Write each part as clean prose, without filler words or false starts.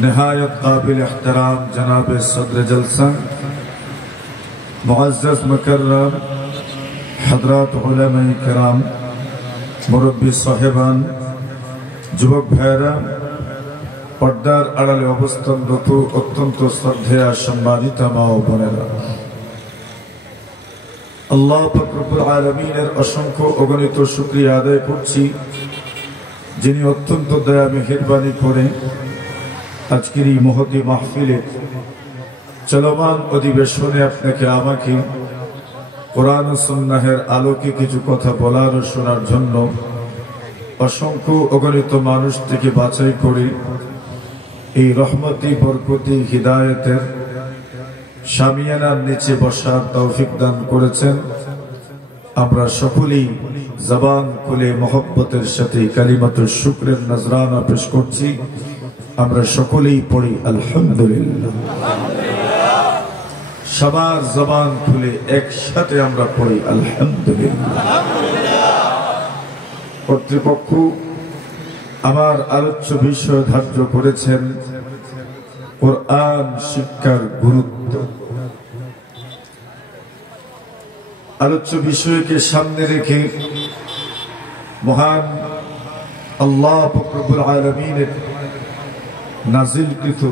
नहायत काबिल एहतराम जनाब सदर जलसा मुअज़्ज़ज़ मुकर्रम हज़रात उलमाए किराम मुरब्बी साहिबान যুবক ভাইরা পর্দার আড়ালে অবস্থানরত অত্যন্ত শ্রদ্ধেয় সম্মানিত মা ও বোনেরা, আল্লাহ পাক রব্বুল আলামিনের অসংখ্য অগণিত শুকরিয়া আদায় করছি, যিনি অত্যন্ত দয়া মেহেরবানি করে আজকের এই মহতী মাহফিলে চলমান অধিবেশনে আপনাকে আমাকে কোরআন ও সুন্নাহের আলোকে কিছু কথা বলার ও শোনার জন্য অসংখ্য অগণিত মানুষ থেকে বাছাই করে এই রহমতি বরকতি হিদায়াতের শামিয়ানার নিচে বসার তৌফিক দান করেছেন। আমরা সকলেই জবান খুলে মহব্বতের সাথে কালিমাতুশ শুকরের নজরানা পেশ করছি। আমরা সকলেই পড়ি আলহামদুলিল্লাহ। সবার জবান খুলে একসাথে আমরা পড়ি আলহামদুলিল্লাহ। কর্তৃপক্ষ আমার আলোচ্য বিষয় ধার্য করেছেন কোরআন শিক্ষার গুরুত্ব। আলোচ্য বিষয়কে সামনে রেখে মহান আল্লাহ রব্বুল আলামিনের নাজিলকৃত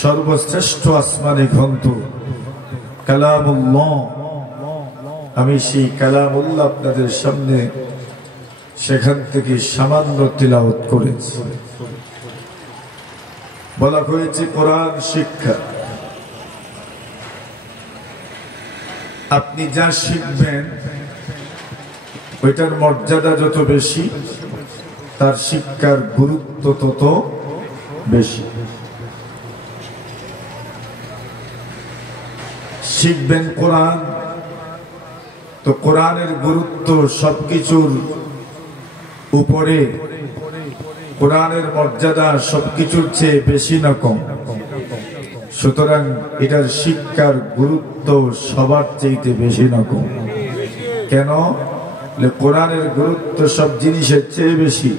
সর্বশ্রেষ্ঠ আসমানী গ্রন্থ কালামুল্লাহ, আমি সেই কালামুল্লাহ আপনাদের সামনে সেখান থেকে সামান্য তিলাওয়াত করেছি। বলা হয়েছে কোরআন শিক্ষা। আপনি যা শিখবেন ওইটার মর্যাদা যত বেশি, তার শিক্ষার গুরুত্ব তত বেশি। শিখবেন কোরআন, তো কোরআনের গুরুত্ব সবকিছুর উপরে, কোরআনের মর্যাদা সবকিছুর চেয়ে বেশি না কম। সুতরাং এটার শিক্ষার গুরুত্ব সবার চাইতে বেশি না কম। কেন? কোরআনের গুরুত্ব সব জিনিসের চেয়ে বেশি।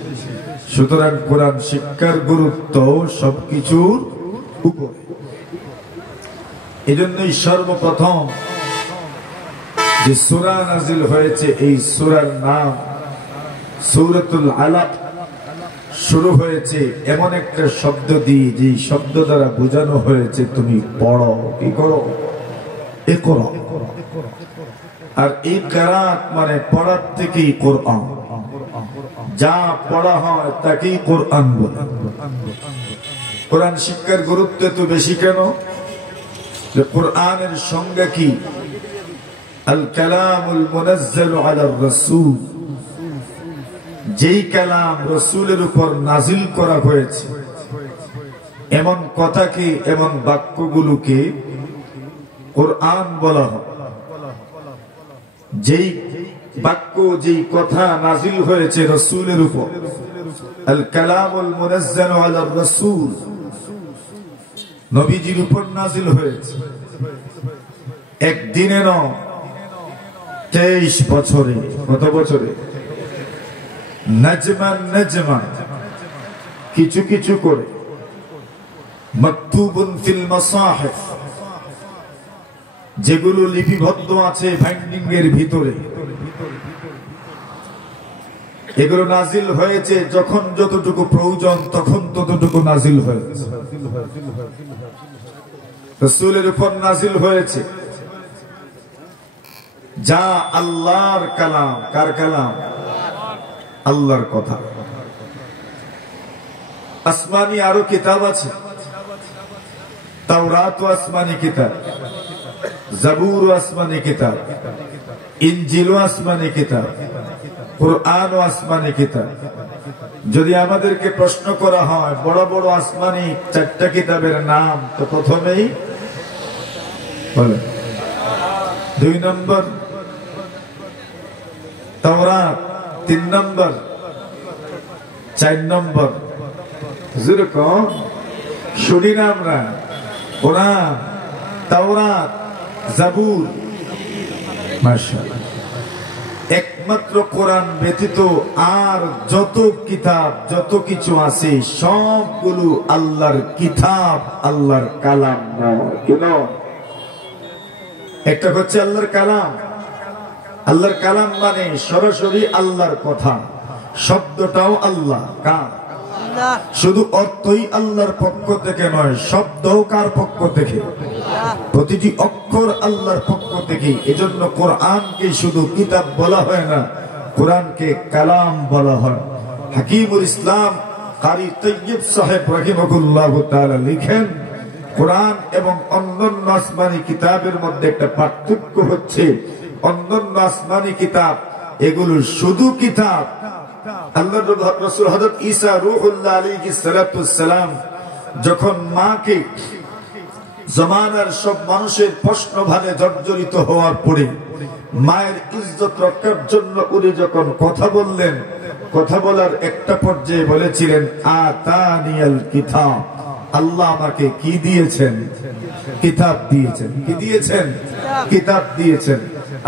সুতরাং কোরআন শিক্ষার গুরুত্ব সবকিছুর উপরে। এজন্যই সর্বপ্রথম যে সূরা নাজিল হয়েছে, এই সূরার নাম সূরাতুল আলাক। শুরু হয়েছে এমন একটা শব্দ দিয়ে, যে শব্দ দ্বারা বোঝানো হয়েছে তুমি পড়ো। কি করো? ইকরা। আর এই কিরাত মানে পড়ার থেকেই কোরআন। যা পড়া হয় তাকেই কোরআন বলে। কোরআন শিক্ষার গুরুত্ব তো বেশি কেন? যে কোরআনের সংজ্ঞা কি? আল কালামুল মুনাজ্জালু আলার রাসূল, যেই কালাম রাসূলের উপর নাজিল করা হয়েছে, এমন কথাকে, এমন বাক্যগুলোকে কোরআন বলা হয়। যেই বাক্য, যেই কথা নাজিল হয়েছে রাসূলের উপর, আল কালামুল মুনাজ্জালু আলার রাসূল, নবীজির উপর নাজিল হয়েছে। একদিনে নয়, 23 বছরে। কত বছরে? নাজমান নাজমান, কিছু কিছু করে। মাকতুবুন ফিল মাসাহিফ, যেগুলো লিপিবদ্ধ আছে বাইন্ডিং এর ভিতরে, এগুলো নাজিল হয়েছে যখন যতটুকু প্রয়োজন তখন ততটুকু নাজিল হয়েছে। রাসূলের উপর নাজিল হয়েছে যা আল্লাহর কালাম। কার কালাম? আল্লাহর কথা। আসমানি আরো কিতাব আছে, তাওরাত ও আসমানি কিতাব, জাবুর ও আসমানি কিতাব, ইনজিল ও আসমানি কিতাব, কুরআন ও আসমানি কিতাব। যদি আমাদেরকে প্রশ্ন করা হয় বড় বড় আসমানি 4টা কিতাবের নাম, তো প্রথমেই বলে 2 নম্বর তাওরাত, 3 নম্বর, 4 নম্বর যেরকম শুনি না আমরা, কোরআন, তাওরাত, জাবুর। মাশাআল্লাহ। একমাত্র কোরআন ব্যতীত আর যত কিতাব যত কিছু আছে সবগুলো আল্লাহর কিতাব, আল্লাহর কালাম নয়। কেন? একটা হচ্ছে আল্লাহর কালাম। আল্লাহর কালাম মানে সরাসরি আল্লাহর কথা, শব্দটাও আল্লাহ কার, শুধু অর্থই আল্লাহর পক্ষ থেকে নয়, শব্দও কার পক্ষ থেকে, প্রতিটি অক্ষর আল্লাহর পক্ষ থেকে। এজন্য কোরআনকে শুধু কিতাব বলা হয় না, কোরআনকে কালাম বলা হয়। হাকিমুল ইসলাম কারি তৈয়ব সাহেব রাহিমাহুল্লাহ তাআলা লিখেন, কোরআন এবং অন্যান্য আসমানি কিতাবের মধ্যে একটা পার্থক্য হচ্ছে, অন্যান্য আসমানি কিতাব এগুলো শুধু কিতাব। আল্লাহর রাসূল হযরত ঈসা রূহুল্লাহ আলাইহিস সালাতুস সালাম যখন মাকে জমানার সব মানুষের প্রশ্ন ভাবে জর্জরিত হওয়ার পরে মায়ের ইজ্জত রক্ষার জন্য উনি যখন কথা বললেন, কথা বলার একটা পর্যায়ে বলেছিলেন, আতানিয়াল কিতাব, আল্লাহ আমাকে কি দিয়েছেন? কিতাব দিয়েছেন। কি দিয়েছেন? কিতাব দিয়েছেন।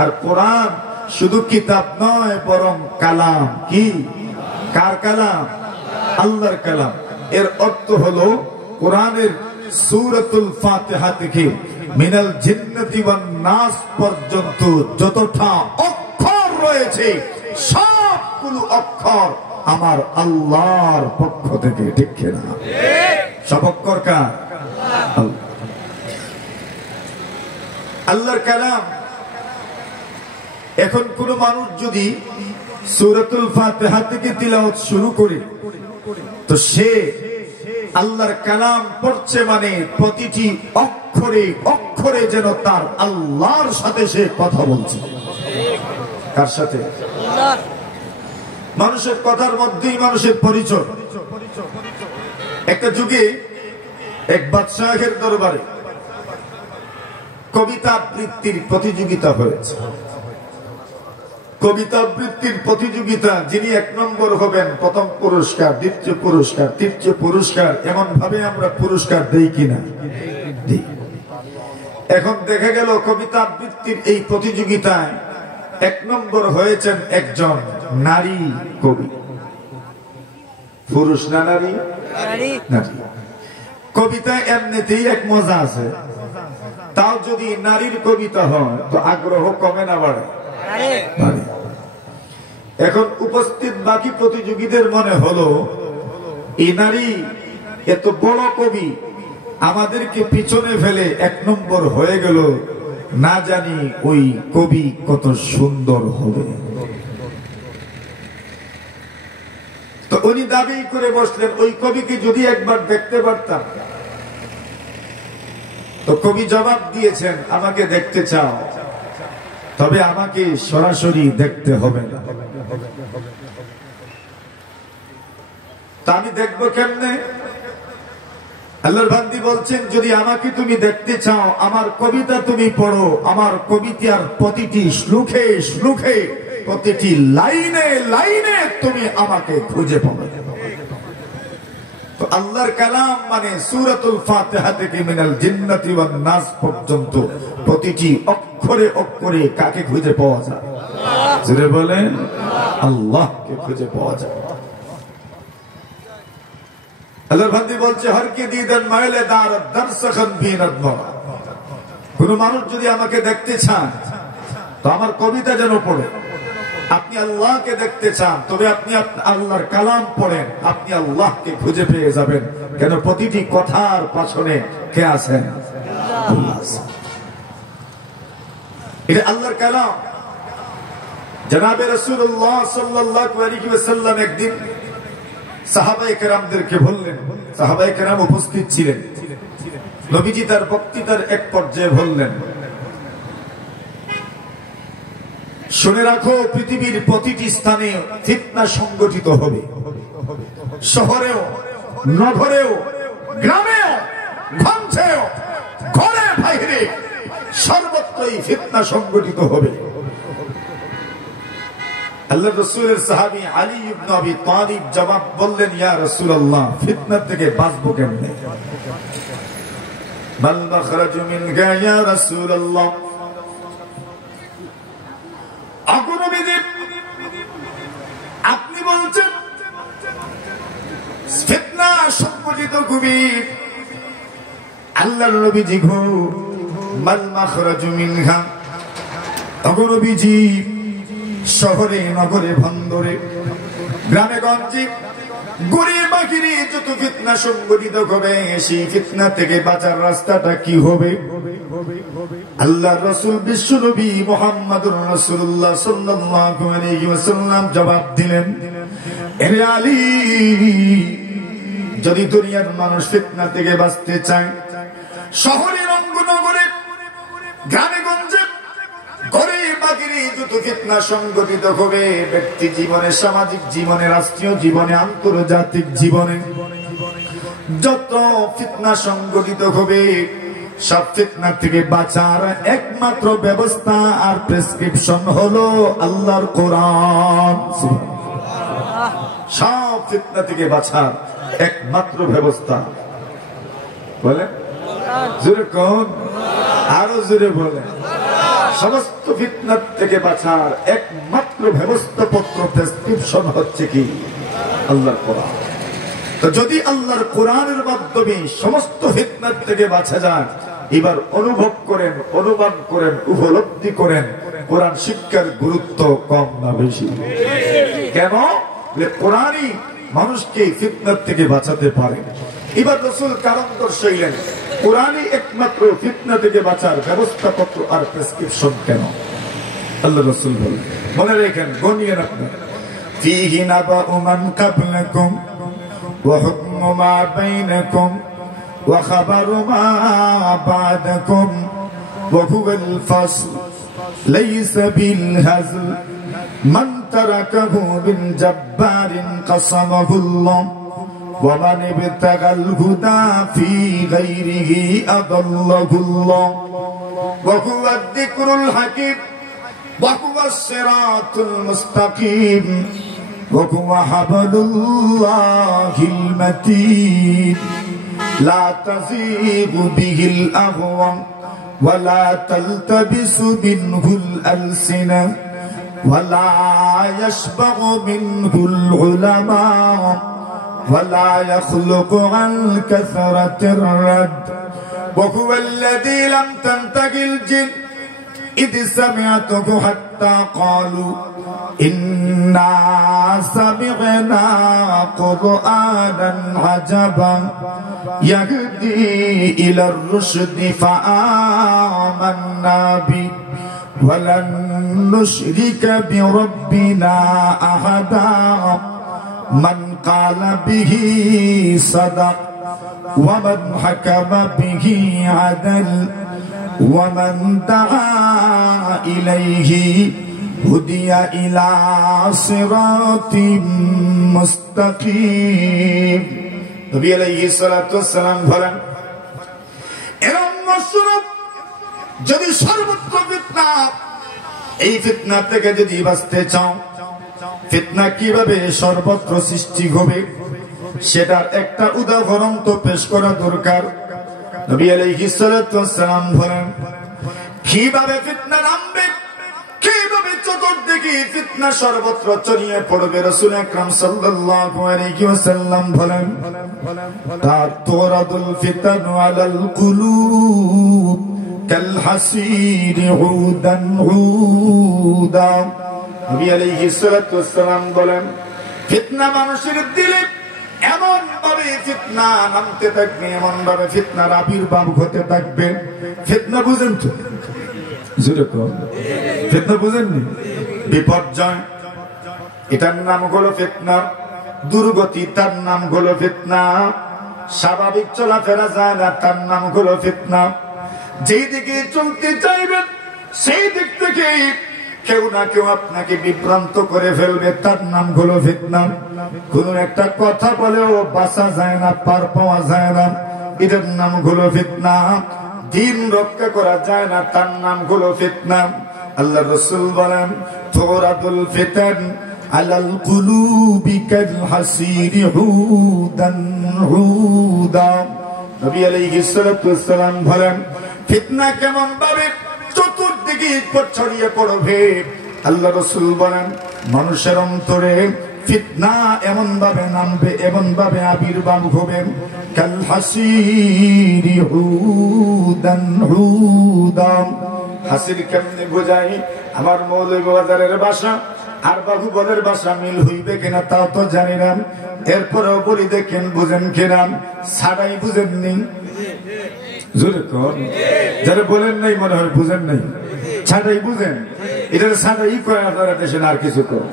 আর কোরআন শুধু কিতাব নয়, বরং কালাম। কি? কার কালাম? আল্লাহর কালাম। এর অর্থ হলো কোরআনের সূরাতুল ফাতিহা থেকে মিনাল জিন্নাতি ওয়ান নাস পর্যন্ত যতটা অক্ষর রয়েছে সবগুলো অক্ষর আমার আল্লাহর পক্ষ থেকে। ঠিক কিনা? সব অক্ষর কার? আল্লাহর কালাম। এখন কোন মানুষ যদি সূরাতুল ফাতিহা থেকে তিলাওয়াত শুরু করে, তো সে আল্লাহর কালাম পড়ছে, মানে প্রতিটি অক্ষরে অক্ষরে যেন তার আল্লাহর সাথে সে কথা বলছে। কার সাথে? মানুষের কথার মধ্যেই মানুষের পরিচয়। একটা যুগে এক বাদশাহের দরবারে কবিতা আবৃত্তির প্রতিযোগিতা হয়েছে। কবিতা আবৃত্তির প্রতিযোগিতা, যিনি এক নম্বর হবেন প্রথম পুরস্কার, দ্বিতীয় পুরস্কার, তৃতীয় পুরস্কার, এমন ভাবে আমরা পুরস্কার দেই কিনা? দেই। এখন দেখা গেল কবিতা আবৃত্তির এই প্রতিযোগিতায় এক নম্বর হয়েছেন একজন নারী কবি। পুরুষ না নারী? নারী। কবিতা এমনিতেই এক মজা আছে, তাও যদি নারীর কবিতা হয় তো আগ্রহ কমে না বাড়ে? এখন উপস্থিত বাকি প্রতিযোগীদের মনে হলো, এই নারী এত বড় কবি আমাদেরকে পিছনে ফেলে এক নম্বর হয়ে গেল, না জানি ওই কবি কত সুন্দর হবে। তো উনি দাবি করে বসলেন, ওই কবিকে যদি একবার দেখতে পারতাম। তো কবি জবাব দিয়েছেন, আমাকে দেখতে চাও, তবে আমাকে সরাসরি দেখতে হবে না। তা আমি দেখবো কেমনে? আল্লাহর বান্দী বলছেন, যদি আমাকে তুমি দেখতে চাও, আমার কবিতা তুমি পড়ো, আমার কবিতার প্রতিটি শ্লোকে শ্লোকে, প্রতিটি লাইনে লাইনে তুমি আমাকে খুঁজে পাবে। তো আল্লাহর কালাম মানে সূরাতুল ফাতিহা থেকে মিনাল জিন্নাতি ওয়ান নাস পর্যন্ত প্রতিটি অক্ষরে অক্ষরে কাকে খুঁজে পাওয়া যায়? জোরে বলেন, আল্লাহকে খুঁজে পাওয়া যায়। আল্লাহর বান্দী বলছে, হর কি দিদান মাইলে দার দরসখান বিনাদ মারা। কোন মানুষ যদি আমাকে দেখতে চান তো আমার কবিতা যেন পড়ে। আপনি আল্লাহকে দেখতে চান, তবে আপনি আল্লাহর কালাম পড়েন, আপনি আল্লাহকে খুঁজে পেয়ে যাবেন। কেন? প্রতিটি কথার পাছনে কে আছেন? আল্লাহ আছেন। এটা আল্লাহর কালাম। জনাবে রাসূলুল্লাহ সাল্লাল্লাহু আলাইহি ওয়াসাল্লাম একদিন সাহাবায়ে কেরামদেরকে বললেন, সাহাবায়ে কেরাম উপস্থিত ছিলেন। নবীজি তার বক্তৃতার এক পর্যায়ে বললেন, শুনে রাখো, পৃথিবীর প্রতিটি স্থানে ফিতনা সংগঠিত হবে। শহরেও, নগরেও, গ্রামেও, গঞ্জেও, ঘরে বাইরে সর্বত্রই ফিতনা সংগঠিত হবে। আল্লাহ রাসূলের সাহাবী আলী ইবনে আবি তালিব জবাব বললেন, ইয়া রাসূলুল্লাহ, ফিতনা থেকে বাঁচবো কেমনে? মাল মাখরাজু মিনহা ইয়া রাসূলুল্লাহ। আগুন বিদে সংগঠিত খুবই। আল্লাহর নবীজি গো মাল মাখরাজু মিনহা, নবীজি শহরে নগরে বন্দরে গ্রামে গঞ্জে গরিব বাকিরে যত ফিতনা সংগঠিত হবে, সেই ফিতনা থেকে বাঁচার রাস্তাটা কি হবে? আল্লাহর রাসূল বিশ্ব নবী মুহাম্মদুর রাসূলুল্লাহ সাল্লাল্লাহু আলাইহি ওয়াসাল্লাম জবাব দিলেন, হে আলী, যদি দুনিয়ার মানুষ ফিতনা থেকে বাঁচতে চায়, শহরে রঙ্গনগরে গ্রামে গঞ্জে গরিব বাকিরে যত ফিতনা সংগঠিত হবে, ব্যক্তি জীবনে, সামাজিক জীবনে, রাষ্ট্রীয় জীবনে, আন্তর্জাতিক জীবনে যত ফিতনা সংগঠিত হবে, সব ফিতনা থেকে বাঁচার একমাত্র ব্যবস্থা আর প্রেসক্রিপশন হলো আল্লাহর কোরআন। সব ফিতনা থেকে বাঁচার একমাত্র ব্যবস্থা বলে জোরে কোন, আরো জোরে বলে। সমস্ত ফিতনা থেকে বাঁচার একমাত্র ব্যবস্থাপত্র প্রেসক্রিপশন হচ্ছে কি? আল্লাহর কোরআন। তো যদি আল্লাহর কোরআনের মাধ্যমে সমস্ত ফিতনা থেকে বাঁচা যায়, এবার অনুভব করেন, অনুমান করেন, উপলব্ধি করেন কোরআন শিক্ষার গুরুত্ব কম না বেশি? কেন? কোরআনই মানুষকে ফিতনা থেকে বাঁচাতে পারে। এবার রাসূল কারণ দর্শাইলেন, কোরআনই একমাত্র ফিতনা থেকে বাঁচার ব্যবস্থাপত্র আর প্রেসক্রিপশন। কেন? আল্লাহ রাসূল বলেন, মনে রাখেন, গনিয়ে রাখবেন, ফীহি নাবাউ মান ক্বাবলাকুম ওয়া হুকমু মা বাইনাকুম ওয়া খাবারু মা বা'দাকুম ওয়া হুয়াল ফাসল লাইসা বিল হাজল মান তারাকাহু বিন জাব্বারিন কাসামাহুল্লাহ ওয়া মান ইবতাগাল হুদা ফি গায়রিহি আদাল্লাহুল্লাহ ওয়া হুয়া আয-যিকরুল হাকীম ওয়া হুয়া আস-সিরাতুল মুস্তাকিম ওয়া হুয়া হাবলুল্লাহিল মাতীন লা তাযীগু বিহিল আহওয়া ওয়া লা তালতাবিসু মিনহুল আলসিনা ওয়া লা ইয়াশবাগু মিনহুল উলামা ওয়া লা ইয়াখলুকু আন কাসরাতির রাদ ওয়া হুয়াল্লাযী লাম তানতাকিল জিন إذ سمعته حتى قالوا إنا سمعنا قرآنا عجبا يهدي إلى الرشد فآمنا به ولن نشرك بربنا أحدا من قال به صدق ومن حكم به عدل ومن دعا إليه هدي إلى صراط مستقيم। নবী আলাইহিস সালাতু ওয়াস সালাম বলেন, এরম মশরুব যদি সর্বত্র ফিতনা, এই ফিতনা থেকে যদি বাঁচতে চাও, ফিতনা কিভাবে সর্বত্র সৃষ্টি হবে সেটার একটা উদাহরণ তো পেশ করা দরকার। নবী আলাইহিস সালাতু ওয়াস সালাম বলেন, কিভাবে ফিতনা নামবে, কিভাবে চতুর্দিকে ফিতনা সর্বত্র ছড়িয়ে পড়বে। রাসূল আকরাম সাল্লাল্লাহু আলাইহি ওয়াসাল্লাম বলেন, তাতুরাদুল ফিতানু আলাল কুলুব কাল হাসির উদান উদা। নবী আলাইহিস সালাতু ওয়াস সালাম বলেন, ফিতনা মানুষের দিলে এমন ভাবে ফিতনা নামতে থাকবে, এমন ভাবে ফিতনার আবির্ভাব হতে থাকবে। ফিতনা বুঝেন তো? ফিতনা বুঝেননি? বিপর্যয়, এটার নাম হলো ফিতনা। দুর্গতি, তার নাম হলো ফিতনা। স্বাভাবিক চলাফেরা যায় না, তার নাম হলো ফিতনা। যেই দিকে চলতে চাইবেন সেই দিক থেকে কেউ না কেউ আপনাকে বিভ্রান্ত করে ফেলবে, তার নাম হলো ফিতনা। কোন একটা কথা বলেও বাঁচা যায় না, পার পাওয়া যায় না, এটার নাম হলো ফিতনা। দিন রক্ষা করা যায় না, তার নাম হলো ফিতনা। আল্লাহ রাসূল বলেন, তুরাদুল ফিতান আলাল কুলুবি কাল হাসিরি হুদান হুদা। নবী আলাইহিস সালাতু ওয়াস সালাম বলেন, ফিতনা কেমন ভাবে চতুর্দিকে ছড়িয়ে পড়বে। আল্লাহ রাসূল বলেন, মানুষের অন্তরে ফিতনা এমন ভাবে নামবে, এমন ভাবে আবির্ভাব হবে, কাল হাসিরি হুদান হুদাম। হাসির কেমনে বোঝাই? আমার মৌলভীবাজারের ভাষা আর বাহুবলের ভাষা মিল হইবে কিনা তাও তো জানি না, এরপরেও বলি দেখেন বুঝেন কিনা। ছাড়াই বুঝেননি, জোরে কর, যারা বলেন নাই মনে হয় বুঝেন নাই। ছাড়াই বুঝেন, এটা ছাড়াই করে আপনারা দেশেন আর কিছু করে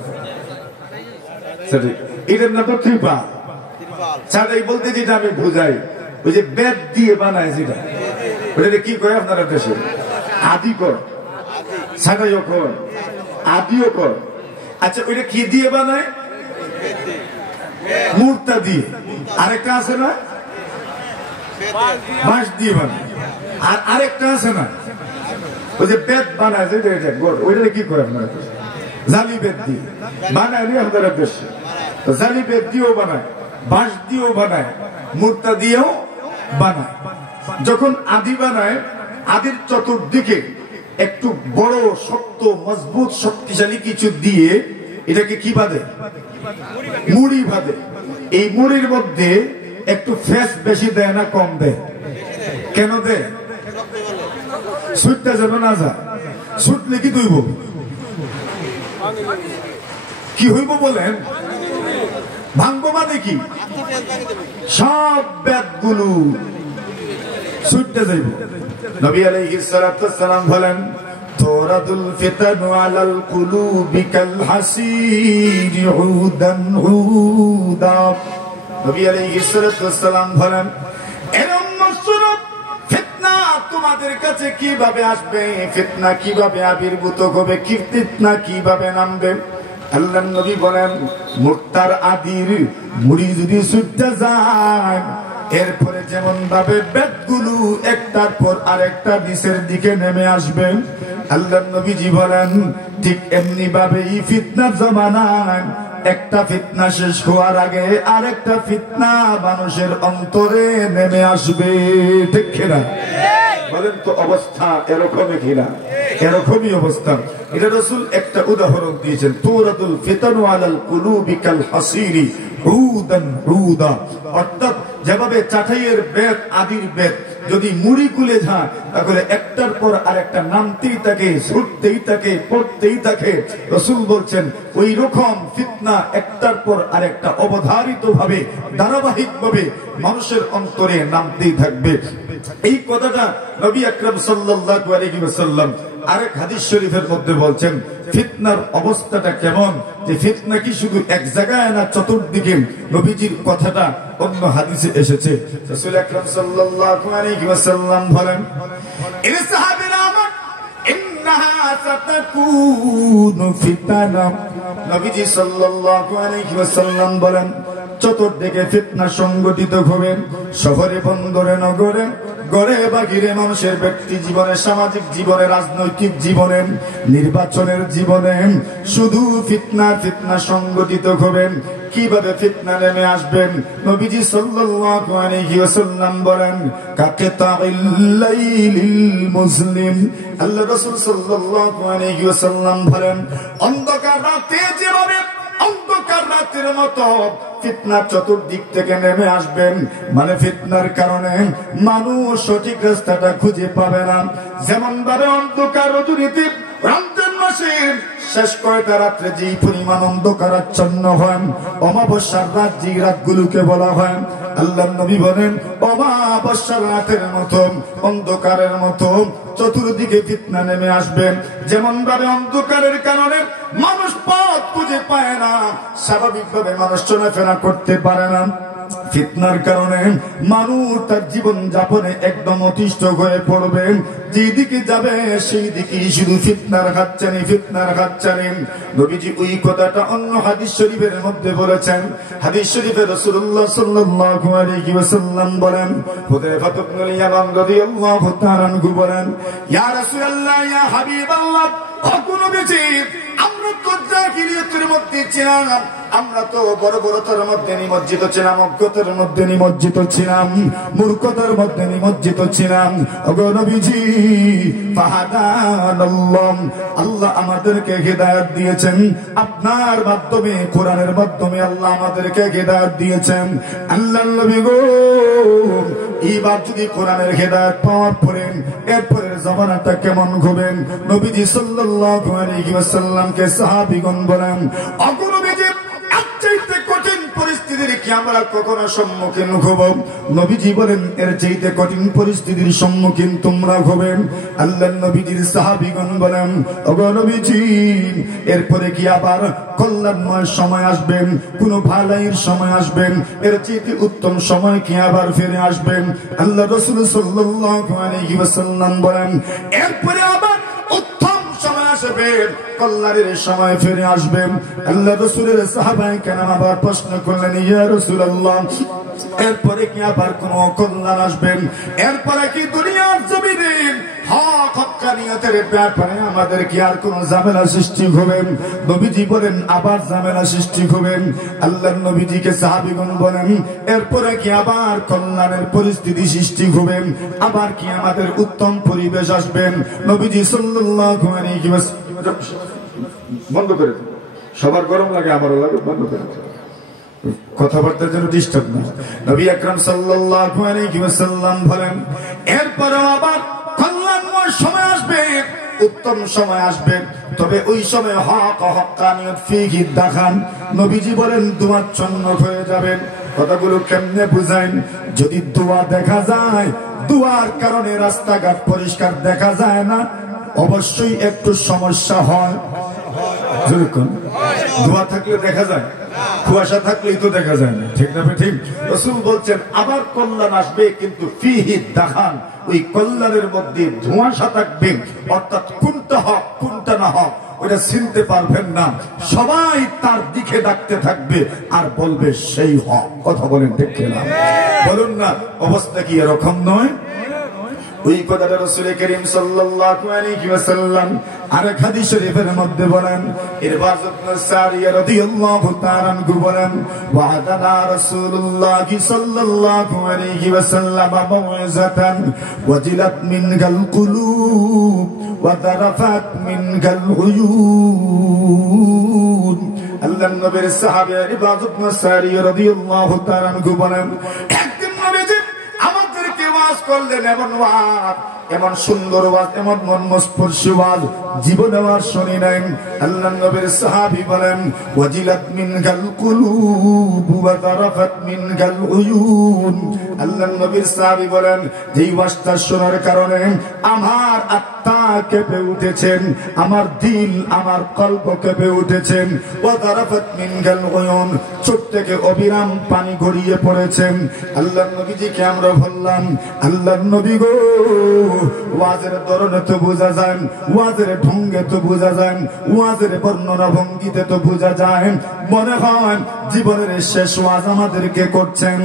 এটার না তো কৃপা। ছাড়াই বলতে যেটা আমি বুঝাই, ওই যে বেদ দিয়ে বানায় যেটা, ওটা কি করে আপনারা দেশে? আদি কর, ছাড়াইও কর, আদিও কর। আচ্ছা ওইটা কি দিয়ে বানায়? মূর্তা দিয়ে। আরেকটা আছে না, বাঁশ দিয়ে বানায়। আর আরেকটা আছে না, ওই যে বেদ বানায় যেটা, ওইটা কি করে আপনারা? জালি বেদ দিয়ে বানায় নি আপনারা দেশে। জালি বেদ দিয়েও বানায়, বাঁশ দিয়েও বানায়, মূর্তা দিয়েও বানায়। যখন আদি বানায়, আদির চতুর্দিকে একটু বড় শক্ত মজবুত শক্তিশালী কিছু দিয়ে এটাকে কি বাঁধে? মুড়ি বাঁধে। এই মুড়ির মধ্যে একটু ফেস বেশি দেয় না কম দেয়? কেন দেয়? সুটটা যেন না যায়। সুটলে কি হইব? কি হইব বলেন? ভাঙবো মানে কি? সব বেদগুলো সুটতে যাইব। নবী আলাইহিস সালাতু সালাম বলেন, তুরাদুল ফিতানু আলাল কুলুবি কাল হাসিরি হুদান হুদা। নবী আলাইহিস সালাতু সালাম বলেন, এরম মুসরত ফিতনা তোমাদের কাছে কিভাবে আসবে, ফিতনা কিভাবে আবির্ভূত হবে, ফিতনা কিভাবে নামবে? আল্লাহর নবী বলেন, মুক্তার আদির মুড়ি যদি ছুটতে যায়, এরপরে যেমন ভাবে বেদগুলো একটার পর আরেকটা নিচের দিকে নেমে আসবে, আল্লাহর নবীজি বলেন ঠিক এমনি ভাবে এই ফিতনার জামানায় একটা ফিতনা শেষ হওয়ার আগে আরেকটা ফিতনা মানুষের অন্তরে নেমে আসবে। ঠিক কিনা বলেন তো? অবস্থা এরকমই কিনা? এরকমই অবস্থা। এটা রাসূল একটা উদাহরণ দিয়েছেন, তুরাদুল ফিতানু আলাল কুলুবি কাল হাসিরি হুদান হুদা। অর্থাৎ যেভাবে চাটাইয়ের বেদ, আদির বেদ যদি মুড়ি কুলে যায়, তাহলে একটার পর আরেকটা নামতেই থাকে, ছুটতেই থাকে, পড়তেই থাকে। রাসূল বলছেন ওই রকম ফিতনা একটার পর আরেকটা অবধারিত ভাবে, ধারাবাহিক ভাবে মানুষের অন্তরে নামতেই থাকবে। এই কথাটা নবী আকরাম সাল্লাল্লাহু আলাইহি ওয়াসাল্লাম আরেক হাদিস শরীফের মধ্যে বলছেন, ফিতনার অবস্থাটা কেমন, যে ফিতনা কি শুধু এক জায়গায় না চতুর্দিকে? নবীজির কথাটা অন্য হাদিসে এসেছে। রাসূল আকরাম সাল্লাল্লাহু আলাইহি ওয়াসাল্লাম বলেন, এ সাহাবীরা আমার, ইন্নাহা সাতাকুনু ফিতনা। নবীজি সাল্লাল্লাহু আলাইহি ওয়াসাল্লাম বলেন, চতুর্দিকে ফিতনা সংগঠিত হবে, শহরে বন্দরে নগরে, গড়ে বাহিরে, মানুষের ব্যক্তি জীবনে, সামাজিক জীবনে, রাজনৈতিক জীবনে, নির্বাচনের জীবনে শুধু ফিতনা সংগঠিত হবে। কিভাবে ফিতনা নেমে আসবেন? নবীজি সাল্লাল্লাহু আলাইহি ওয়াসাল্লাম বলেন, কাকিতাইল লাইলিল মুসলিম। আল্লাহ রাসূল সাল্লাল্লাহু আলাইহি ওয়াসাল্লাম বলেন, অন্ধকার রাতে যেভাবে অন্ধকার রাতের মতো ফিতনা চতুর্দিক থেকে নেমে আসবেন, মানে ফিতনার কারণে মানুষ সঠিক রাস্তাটা খুঁজে পাবে না। যেমন ভাবে অন্ধকার রজনীতে রমজান মাসের শেষ কয়টা রাত্রে যে পরিমাণ অন্ধকারাচ্ছন্ন হয়, অমাবস্যার রাত যে রাতগুলোকে বলা হয়, আল্লাহর নবী বলেন অমাবস্যার রাতের মতো, অন্ধকারের মতো চতুর্দিকে ফিতনা নেমে আসবে। যেমন ভাবে অন্ধকারের কারণে মানুষ পথ খুঁজে পায় না, স্বাভাবিকভাবে মানুষ চলাফেরা করতে পারে না, ফিতনার কারণে মানুষ তার জীবন যাপনে একদম অতিষ্ঠ হয়ে পড়বে। যেদিকে যাবে সেই দিকে শুধু ফিতনার হাতছানি, ফিতনার হাতছানি। নবীজি ওই কথাটা অন্য হাদিস শরীফের মধ্যে বলেছেন। হাদিস শরীফে রাসূলুল্লাহ সাল্লাল্লাহু আলাইহি ওয়াসাল্লাম বলেন, হুযায়ফা ইবনুল ইয়ামান রাদিয়াল্লাহু তাআলা আনহু বলেন, ইয়া রাসূলুল্লাহ, ইয়া হাবিবাল্লাহ, অগুণবেজি আমরা তো জাহিলিয়াতের মধ্যে ছিলাম, আমরা তো বড় বড়তার মধ্যে নিমজ্জিত ছিলাম, অজ্ঞতার মধ্যে নিমজ্জিত ছিলাম, মূর্খতার মধ্যে নিমজ্জিত ছিলাম। ওগো নবীজি ফাহাদানাল্লাহ, আল্লাহ আমাদেরকে হিদায়াত দিয়েছেন আপনার মাধ্যমে, কোরআনের মাধ্যমে আল্লাহ আমাদেরকে হিদায়াত দিয়েছেন। আল্লাহর নবী গো, এইবার যদি কোরআনের হিদায়াত পাওয়ার পরে এরপরে জামানাটা কেমন হবেন? নবীজি সাল্লাল্লাহু আলাইহি ওয়াসাল্লামকে সাহাবীগণ বলেন, ওগো নবীজি চাইতে কঠিন পরিস্থিতির কি আমরা কখনো সম্মুখীন হব? নবীজি বলেন, এর চাইতে কঠিন পরিস্থিতির সম্মুখীন তোমরা হবে। আল্লাহর নবীজির সাহাবীগণ বলেন, ওগো নবীজি এরপরে কি আবার কল্যাণময় সময় আসবেন, কোন ভালাইয়ের সময় আসবেন, এর চাইতে উত্তম সময় কি আবার ফিরে আসবেন? আল্লাহ রাসূল সাল্লাল্লাহু আলাইহি ওয়াসাল্লাম বলেন, এরপরে আবার উত্তম সময় আসবে, কল্যাণের সময় ফিরে আসবেন। আল্লাহ রাসূলের সাহাবায়ে কেরাম আবার প্রশ্ন করলেন, ইয়া রাসূলুল্লাহ এরপরে কি আবার কোন কল্যাণ আসবেন? এরপরে কি দুনিয়ার জমিনে হক হক্কানিয়তের ব্যাপারে আমাদের কি আর কোন ঝামেলা সৃষ্টি হবে? নবীজি বলেন, আবার ঝামেলা সৃষ্টি হবে। আল্লাহর নবীজিকে সাহাবীগণ বলেন, এরপরে কি আবার কল্যাণের পরিস্থিতি সৃষ্টি হবে, আবার কি আমাদের উত্তম পরিবেশ আসবেন? নবীজি সাল্লাল্লাহু আলাইহি ওয়াসাল্লাম বন্ধ করে দিন, সবার গরম লাগে, আমারও লাগে, বন্ধ করে দিন, কথাবার্তার জন্য ডিস্টার্ব না। নবী আকরাম সাল্লাল্লাহু আলাইহি ওয়াসাল্লাম বলেন, এরপরে আবার কল্যাণময় সময় আসবে, উত্তম সময় আসবে, তবে ওই সময় হক হক্কানিয়ত ফিহি দেখান। নবীজি বলেন, দুয়াচ্ছন্ন হয়ে যাবেন। কথাগুলো কেমনে বুঝাইন? যদি দোয়া দেখা যায়, দোয়ার কারণে রাস্তাঘাট পরিষ্কার দেখা যায় না, অবশ্যই একটু সমস্যা হয়। দোয়া থাকলে দেখা যায়, কুয়াশা থাকলেই তো দেখা যায় না, ঠিক না? ঠিক। রাসূল বলছেন, আবার কল্যাণ আসবে, কিন্তু ফিহি দাখান, ওই কল্যাণের মধ্যে ধোঁয়াশা থাকবে, অর্থাৎ কোনটা হক কোনটা না হক ওটা চিনতে পারবেন না। সবাই তার দিকে ডাকতে থাকবে আর বলবে সেই হক। কথা বলেন ঠিক না? বলুন না, অবস্থা কি এরকম নয়? ওই কথাটা রাসূল করিম সাল্লাল্লাহু আলাইহি ওয়াসাল্লাম আরেক হাদিস শরীফের মধ্যে বলেন, ইরবাজ ইবনে সারিয়া রাদিয়াল্লাহু তাআলা আনহু বলেন, ওয়া'দানা রাসূলুল্লাহ সাল্লাল্লাহু আলাইহি ওয়াসাল্লাম মাউইযাতান ওয়াজিলাত মিনহাল কুলুব ওয়া দারাফাত মিনহাল উয়ুন। আল্লাহর নবীর সাহাবী ইরবাজ ইবনে সারিয়া রাদিয়াল্লাহু তাআলা আনহু বলেন, একদিন নবীজি আমাদেরকে ওয়াজ করলেন, এমন ওয়াজ, এমন সুন্দর ওয়াজ, এমন মর্মস্পর্শী ওয়াজ জীবনে আর শুনি নাই। আল্লাহর নবীর সাহাবী বলেন, ওয়াজিলাত মিনহাল কুলুব ওয়া দারাফাত মিনহাল উয়ুন। আল্লাহর নবীর সাহাবী বলেন, যেই ওয়াজটা শোনার কারণে আমার আত্মা কেঁপে উঠেছেন, আমার দিল আমার কল্প কেঁপে উঠেছেন। ওয়া দারাফাত মিনহাল উয়ুন, চোখ থেকে অবিরাম পানি গড়িয়ে পড়েছেন। আল্লাহর নবীজিকে আমরা বললাম, আল্লাহর নবী গো, ওয়াজের ধরনে তো বোঝা যায়, ওয়াজের ঢঙ্গে তো বোঝা যায়, ওয়াজের বর্ণনা ভঙ্গিতে তো বোঝা যায়, মনে হয় জীবনের শেষ ওয়াজ আমাদেরকে করছেন।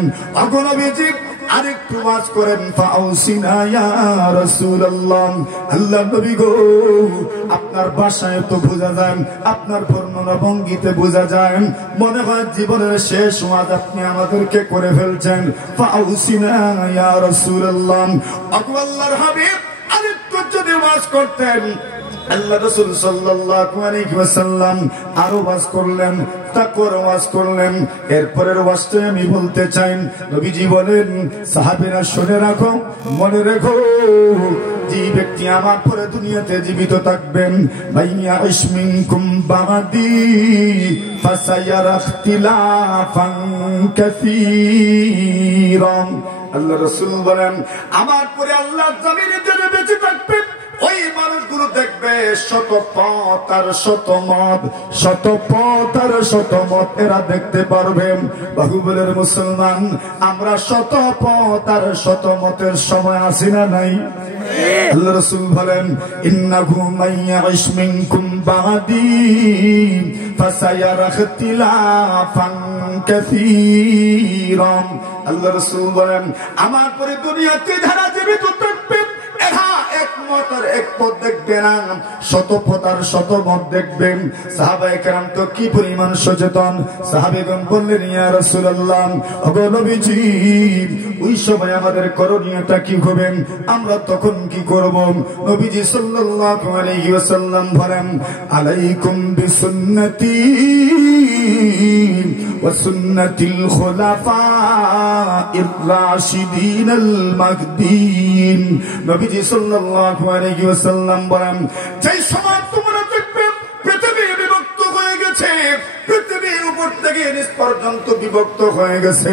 ওগো নবীজি আরেকটু ওয়াজ করেন, ফাউসিনা ইয়া রাসূলুল্লাহ। আল্লাহর নবী গো, আপনার ভাষায় তো বোঝা যায়, আপনার বর্ণনা ভঙ্গিতে বোঝা যায়, মনে হয় জীবনের শেষ ওয়াজ আপনি আমাদেরকে করে ফেলছেন। ফাউসিনা ইয়া রাসূলুল্লাহ। ওগো আল্লাহর হাবিব আরেকটু যদি ওয়াজ করতেন। আল্লাহ রাসূল সাল্লাল্লাহু আলাইহি ওয়াসাল্লাম আরো ওয়াজ করলেন, তাকওয়ার ওয়াজ করলেন। এরপরের ওয়াজটা আমি বলতে চাই। নবীজি বলেন, সাহাবীরা শুনে রাখো, মনে রেখো, যে ব্যক্তি আমার পরে দুনিয়াতে জীবিত থাকবেন, মাইয়া ইসমিনকুম বাদি ফাসায়ারা ইখতিলাফান কাসীরান। আল্লাহ রাসূল বলেন, আমার পরে আল্লাহর জমিনে যারা বেঁচে থাকবেন, ওই মানুষগুলো দেখবে শত পথ আর শত মত, শত পথ আর শত মত এরা দেখতে পারবেন। বাহুবলের মুসলমান আমরা শত পথ আর শত মতের সময় আছি না নাই? আল্লাহ রাসূল বলেন, ইন্নাহু মাইয়াইশ মিনকুম বাদি ফাসায়ারা ইখতিলাফান কাসীরান। আল্লাহ রাসূল বলেন, আমার পরে দুনিয়াতে যারা জীবিত থাকবে, এক মত আর এক পথ দেখবে না, শত পথ আর শত মত দেখবেন। সাহাবায়ে কেরাম তো কি পরিমাণ সচেতন। সাহাবীগণ বললেন, ইয়া রাসূলুল্লাহ, ওগো নবীজি, ওই সময় আমাদের করণীয়টা কি হবে, আমরা তখন কি করব? নবীজি সাল্লাল্লাহু আলাইহি ওয়াসাল্লাম বলেন, আলাইকুম বিসুন্নতি ওয়া সুন্নাতিল খুলাফা'ir রাশিদিনাল মাহদিয়িন। নবীজি সাল্লাল্লাহু আলাইহি ওয়াসাল্লাম বলেন, যেই সময় তোমরা দেখবে পৃথিবী বিভক্ত হয়ে গেছে, পৃথিবীর উপর থেকে নিচ পর্যন্ত বিভক্ত হয়ে গেছে,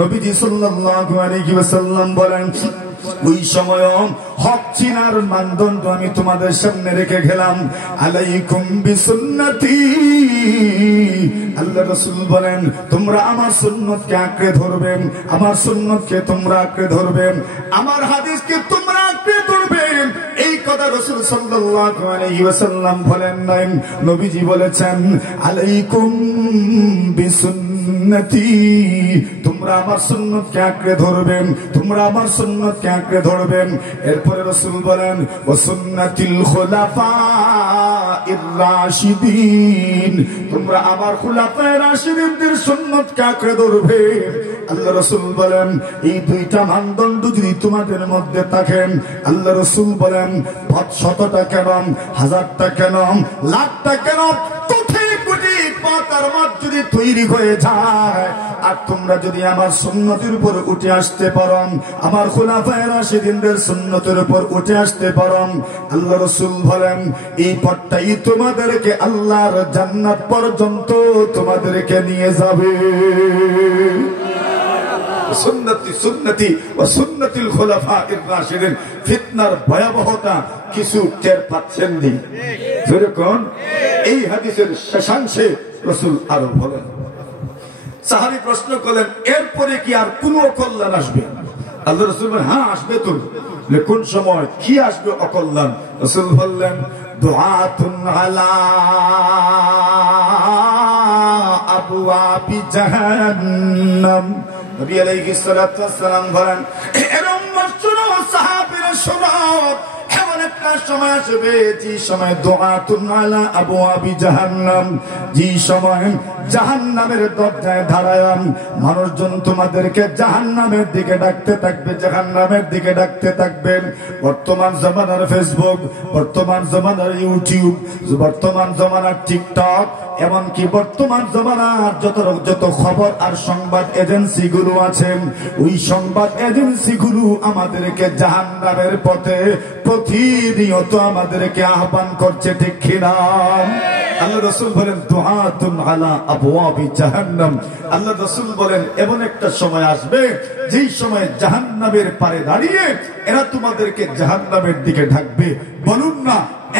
নবীজি সাল্লাল্লাহু আলাইহি ওয়াসাল্লাম বলেন, ওই সময় হক চিনার মানদণ্ড আমি তোমাদের সামনে রেখে গেলাম। আলাইকুম বিসুন্নতি, আল্লাহ রাসূল বলেন, তোমরা আমার সুন্নতকে আঁকড়ে ধরবে, আমার সুন্নতকে তোমরা আঁকড়ে ধরবে, আমার হাদিসকে তোমরা আঁকড়ে ধরবে। এই কথা রাসূল সাল্লাল্লাহু আলাইহি ওয়াসাল্লাম বলেন নাই, নবীজি বলেছেন, আলাইকুম বিসুন্নতি, তোমরা আমার সুন্নতকে আঁকড়ে ধরবেন, তোমরা আমার সুন্নতকে আঁকড়ে ধরবেন। এরপরে রাসূল বলেন, ওয়া সুন্নাতিল খুলাফা'ir রাশিদিন, তোমরা আমার খুলাফায়ে রাশিদিনদের সুন্নতকে আঁকড়ে ধরবে। আল্লাহ রাসূল বলেন, এই দুইটা মানদণ্ড যদি তোমাদের মধ্যে থাকে, আল্লাহ রাসূল বলেন, 500টা কেন, 1000টা কেন, লাখটা কেন, যদি তৈরি হয়ে যায়, আর তোমরা যদি আমার সুন্নতের উপর উঠে আসতে পারো, আমার খুলাফায়ে রাশিদিনদের সুন্নতের উপর উঠে আসতে পারো, আল্লাহ রাসূল বলেন, এই পথটাই তোমাদেরকে আল্লাহর জান্নাত পর্যন্ত তোমাদেরকে নিয়ে যাবে। সুন্নতি সুন্নতি ওয়া সুন্নাতিল খুলাফা'ir রাশিদিন। ফিতনার ভয়াবহতা কিছু টের পাচ্ছেন নি? যেরকম এই হাদিসের শেষাংশে রাসূল আরো বলেন, সাহাবী প্রশ্ন করলেন, এরপরে কি আর কোনো অকল্যাণ আসবে? আল্লাহ রাসূল বলেন, হ্যাঁ আসবে তো। কোন সময় কি আসবে অকল্যাণ? রাসূল বললেন, দুআতুন আলা আবওয়াবি জাহান্নাম। নবী আলাইহিস সালাতু ওয়াস সালাম বলেন, এরকম শুনো সাহাবীরা, শোনো, এমন একটা সময় আসবে যে সময় দুআতুন আলা আবওয়াবি জাহান্নাম, যে সময় জাহান্নামের দরজায় দাঁড়ায় মানুষজন তোমাদেরকে জাহান্নামের দিকে ডাকতে থাকবে, জাহান্নামের দিকে ডাকতে থাকবেন। বর্তমান জমানার ফেসবুক, বর্তমান জমানার ইউটিউব, বর্তমান জমানার টিকটক, এমনকি বর্তমান জমানার যত খবর আর সংবাদ এজেন্সি গুলো আছে, ওই সংবাদ এজেন্সি গুলো আমাদেরকে জাহান্নামের পথে প্রতিনিয়ত আমাদেরকে আহ্বান করছে, ঠিক কিনা? আল্লাহ রাসূল বলেন, দুআতুন আলা আবওয়াবি জাহান্নাম। আল্লাহ রাসূল বলেন, এমন একটা সময় আসবে যেই সময় জাহান্নামের পারে দাঁড়িয়ে এরা তোমাদেরকে জাহান্নামের দিকে ডাকবে। বলুন না,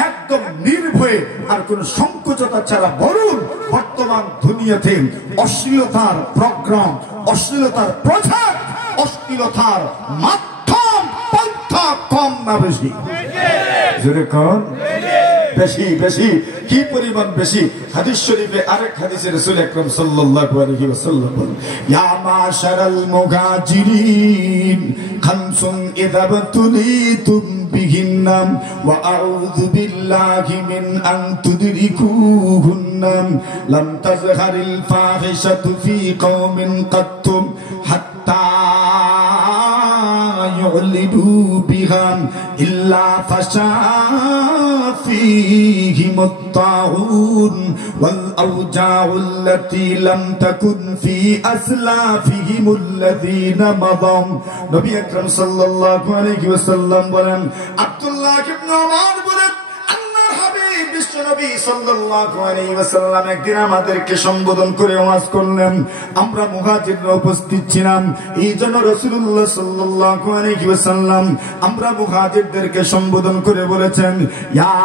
একদম নির্ভয়ে আর কোন সংকোচতা ছাড়া বলুন, বর্তমান দুনিয়াতে অশ্লীলতার প্রোগ্রাম, অশ্লীলতার প্রচার, অশ্লীলতার মাধ্যম পন্থা কম না বেশি? যেরকম বেশি বেশি, কি পরিমাণ বেশি? হাদিস শরীফে আরেক হাদিসে রাসূল আকরাম সাল্লাল্লাহু আলাইহি ওয়াসাল্লাম বলেন, ইয়া মাশারাল মুহাজিরিন খামসুন ইযা তুলিতুম বিহিন্না ওয়া আউযু বিল্লাহি মিন আন তুদরিকুহুন্না লাম তাজহারিল ফাহিশাতু ফি কওমিন কাত্তুম হাত্তা ইউলিদু বিহা ইল্লা ফাশা فيهم الطاعون والأوجاع التي لم تكن في أسلافهم الذين مضوا। নবী আকরাম সাল্লাল্লাহু আলাইহি ওয়াসাল্লাম বলেন, আব্দুল্লাহ ইবনে ওমর বলেন, আল্লাহর হাবিব বিশ্বনবী সাল্লাল্লাহু আলাইহি ওয়াসাল্লাম একদিন আমাদেরকে সম্বোধন করে ওয়াজ করলেন। আমরা মুহাজিররা উপস্থিত ছিলাম, এই জন্য রাসূলুল্লাহ সাল্লাল্লাহু আলাইহি ওয়াসাল্লাম আমরা মুহাজিরদেরকে সম্বোধন করে বলেছেন, ইয়া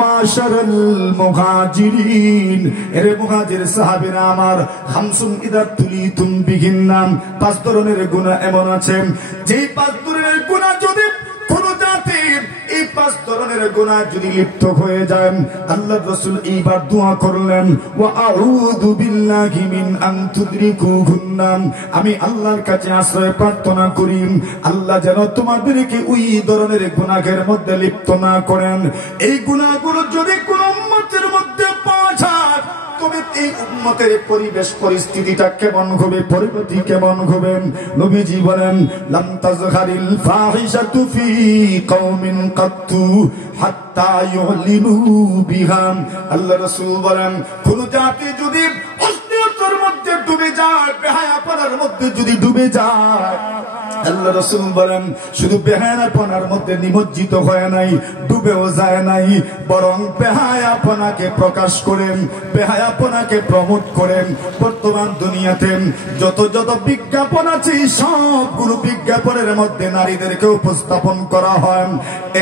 মাশারাল মুহাজিরিন, এরে মুহাজির সাহাবীরা আমার, খামসুন ইযা তুলিতুম বিহিন্না, 5 ধরনের গুনাহ এমন আছে, যেই 5 ধরনের গুনাহ যদি কোন জাতির এই 5 ধরনের গুনাহ যদি লিপ্ত হয়ে যায়, আল্লাহর রাসূল এইবার দোয়া করলেন, ওয়া আউযু বিল্লাহি মিন আন তুদরিকুহুন্না, আমি আল্লাহর কাছে আশ্রয় প্রার্থনা করি আল্লাহ যেন তোমাদেরকে ওই ধরনের গুনাহের মধ্যে লিপ্ত না করেন। এই গুনাহগুলো যদি কোন উম্মতের মধ্যে পাওয়া যায়, তবে এই উম্মতের পরিবেশ পরিস্থিতিটা কেমন হবে, পরিণতি কেমন হবে? নবীজি বলেন, লাম তাজহারিল ফাহিশাতু ফি কওমিন কাত্তু হাত্তা ইউলিনু বিহা। আল্লাহ রাসূল বলেন, কোন জাতি যদি অশ্লীলতার মধ্যে ডুবে যায়, বেহায়াপনার মধ্যে যদি ডুবে যায়, আল্লাহ রাসূল বলেন শুধু বেহায়াপনার মধ্যে নিমজ্জিত হয় নাই, ডুবেও যায় নাই, বরং বেহায়াপনাকে প্রকাশ করেন, বেহায়াপনাকে প্রমোট করেন। বর্তমান দুনিয়াতে যত যত বিজ্ঞাপন আছে, সবগুলো বিজ্ঞাপনের মধ্যে নারীদেরকে উপস্থাপন করা হয়।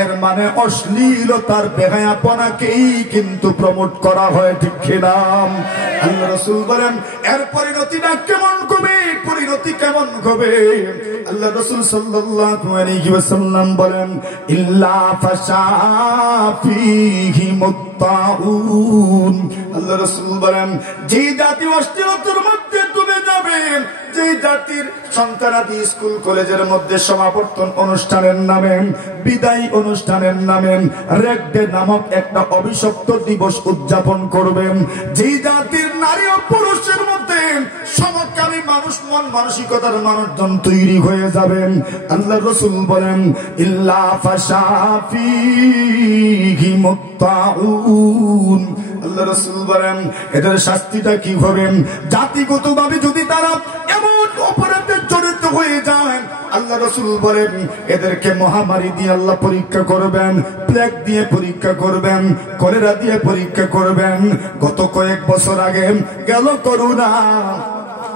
এর মানে অশ্লীলতার বেহায়াপনাকেই কিন্তু প্রমোট করা হয়, ঠিক কিনা? আল্লাহ রাসূল বলেন এর পরিণতিটা কেমন হবে, পরিণতি কেমন হবে? আল্লাহ রাসূল সাল্লাল্লাহু আলাইহি ওয়াসাল্লাম বলেন, ইল্লা ফাশা ফীহি মুত্তাউন। আল্লাহ রাসূল বলেন, যে জাতি অশ্লীলতার মধ্যে ডুবে যাবে, যে জাতির সন্তানাদি স্কুল কলেজের মধ্যে সমাবর্তন অনুষ্ঠানের নামে, বিদায় অনুষ্ঠানের নামে রেড ডে নামক একটা অভিশপ্ত দিবস উদযাপন করবেন, যে জাতির নারী ও পুরুষের মধ্যে সমকামী মানুষ মন মানসিকতার মানুষজন তৈরি হয়ে যাবেন, আল্লাহ রাসূল বলেন ইল্লা ফাশা ফীহি মুত্তাউন। আল্লাহ রাসূল বলেন এদের শাস্তিটা কি হবে? জাতিগতভাবে যদি তারা এমন অপরাধে জড়িত হয়ে যায়, আল্লাহ রাসূল বলেন এদেরকে মহামারী দিয়ে আল্লাহ পরীক্ষা করবেন, প্লেগ দিয়ে পরীক্ষা করবেন, কলেরা দিয়ে পরীক্ষা করবেন। গত কয়েক বছর আগে গেল করোনা,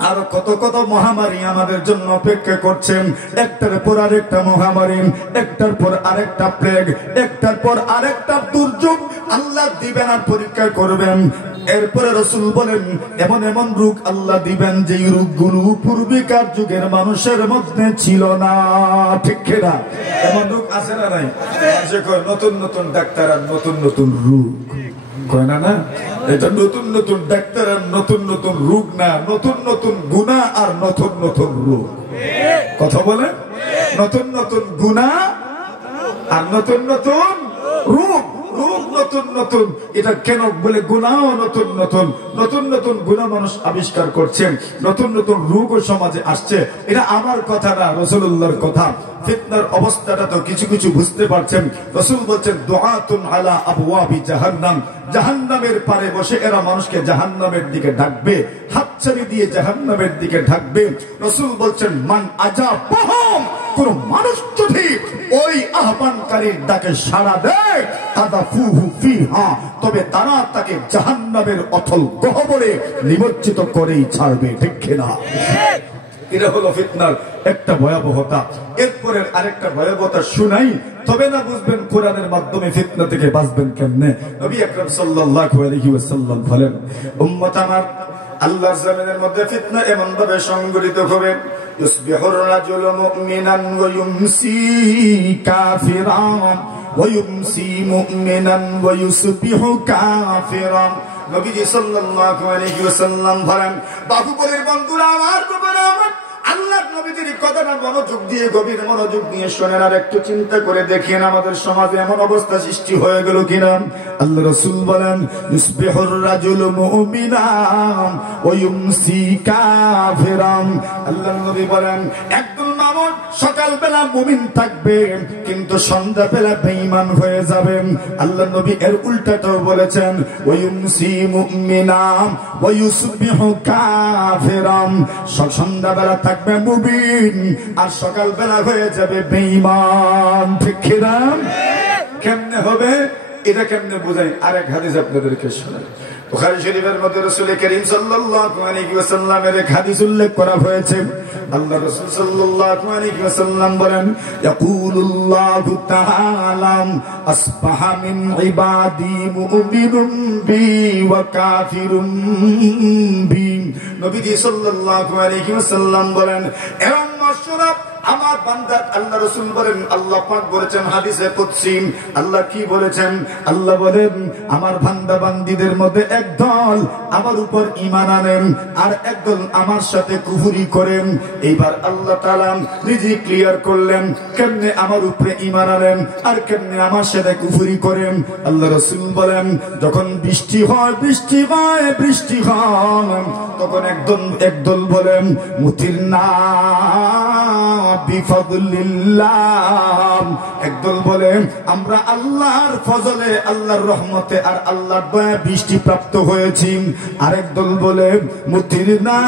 আর কত কত মহামারী আমাদের জন্য অপেক্ষা করছেন। একটার পর আরেকটা মহামারী, একটার পর আরেকটা প্লেগ, একটার পর আরেকটা দুর্যোগ আল্লাহ দিবেন আর পরীক্ষা করবেন। এরপরে রাসূল বলেন এমন এমন রোগ আল্লাহ দিবেন যে রোগগুলো পূর্বেকার যুগের মানুষের মধ্যে ছিল না, ঠিক কিনা? এমন রোগ আছে না নাই? নতুন নতুন ডাক্তার আর নতুন নতুন রোগ কয় না, না এটা নতুন নতুন ডাক্তার আর নতুন নতুন রোগ না, নতুন নতুন গুনাহ আর নতুন নতুন রোগ। কথা বলে, নতুন নতুন গুনাহ আর নতুন নতুন রোগ। রোগ নতুন নতুন, এটা কেন বলে? গুনাহ নতুন নতুন, নতুন নতুন গুনাহ মানুষ আবিষ্কার করছেন, নতুন নতুন রোগ সমাজে আসছে। এটা আমার কথা না, রাসূলুল্লাহর কথা। ফিতনার অবস্থাটা তো কিছু কিছু বুঝতে পারছেন। রাসূল বলছেন দুআতুন আলা আবওয়াবি জাহান্নাম, জাহান্নামের পারে বসে এরা মানুষকে জাহান্নামের দিকে ডাকবে, হাতছানি দিয়ে জাহান্নামের দিকে ডাকবে। রাসূল বলছেন মান আজাবহুম, কোন মানুষ যদি ওই আহ্বানকারীর ডাকে সাড়া দেয়, তাদাফুহু ফিহা, তবে তারা তাকে জাহান্নামের অথল গহ্বরে নিমজ্জিত করেই ছাড়বে, ঠিক কিনা? এটা হলো ফিতনার একটা ভয়াবহতা। এরপরের আরেকটা ভয়াবহতা শুনাই, তবে না বুঝবেন কোরআনের মাধ্যমে ফিতনা থেকে বাঁচবেন কেমনে। নবী আকরাম সাল্লাল্লাহু আলাইহি ওয়াসাল্লাম বলেন, উম্মত আমার, আল্লাহর জমিনের মধ্যে ফিতনা এমন ভাবে সংগঠিত হবে, ইউসবিহুর রাজুলু মুমিনান ওয়া ইউমসি কাফিরান ওয়া ইউমসি মুমিনান ওয়া ইউসবিহু কাফিরান। নবীজি সাল্লাল্লাহু আলাইহি ওয়াসাল্লাম বলেন, বাহুবলের বন্ধুরা আমার, বাবারা আমার, আল্লাহর নবীজির কথাটা মনোযোগ দিয়ে, গভীর মনোযোগ দিয়ে শোনেন আর একটু চিন্তা করে দেখেন আমাদের সমাজে এমন অবস্থা সৃষ্টি হয়ে গেল কিনা। আল্লাহ রাসূল বলেন ইউসবিহুর রাজুলু মুমিনান ওয়া ইউমসি কাফিরান। আল্লাহর নবী বলেন একদল মানুষ সকালবেলা মুমিন থাকবে কিন্তু সন্ধ্যাবেলা বেঈমান হয়ে যাবে। আল্লাহর নবী এর উল্টাটাও বলেছেন ওয়া ইউমসি মুমিনান ওয়া ইউসবিহু কাফিরান, সন্ধ্যাবেলা থাকবে মুমিন আর সকালবেলা হয়ে যাবে বেঈমান, ঠিক কিনা? কেমনে হবে এটা, কেমনে বোঝাই? আরেক হাদিস আপনাদেরকে শোনাই। বুখারী শরীফের মধ্যে রাসূল করিম সাল্লাল্লাহু আলাইহি ওয়াসাল্লামের এক হাদিস উল্লেখ করা হয়েছে। আল্লাহ রাসূল সাল্লাল্লাহু আলাইহি ওয়াসাল্লাম বলেন, ইয়াকুলুল্লাহু তাআলা আসবাহা মিন ইবাদি মুমিনুম বি ওয়া কাফিরুম বি। নবীজি সাল্লাল্লাহু আলাইহি ওয়াসাল্লাম বলেন, এরম মাসুরা আমার আমার বান্দা আল্লাহ রাসূল বলেন, আল্লাহ পাক বলেছেন হাদিসে কুদসি, আল্লাহ কি বলেছেন? আল্লাহ বলেন আমার বান্দা বান্দীদের মধ্যে একদল আমার উপর ঈমান আনেন আর একদল আমার সাথে কুফরি করেন। এইবার আল্লাহ তাআলা নিজে ক্লিয়ার করলেন কেমনে আমার উপরে ঈমান আনেন আর কেমনে আমার সাথে কুফরি করেন। আল্লাহ রাসূল বলেন যখন বৃষ্টি হয় তখন একদল বলেন মুতিরনা বিফাদলিল্লাহ, একদল বলে আমরা আল্লাহর ফজলে আল্লাহর রহমতে আর আল্লাহর দয়া বৃষ্টি প্রাপ্ত হয়েছি। আরেকদল বলে মুতিরনা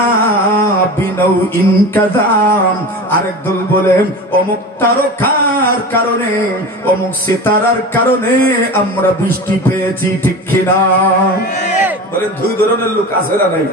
বিনাউ ইনকাদাম, আরেকদল বলে অমুক তারকার কারণে অমুক সিতারার কারণে আমরা বৃষ্টি পেয়েছি। ঠিক কিনা বলেন? দুই ধরনের লোক আছে না নাই?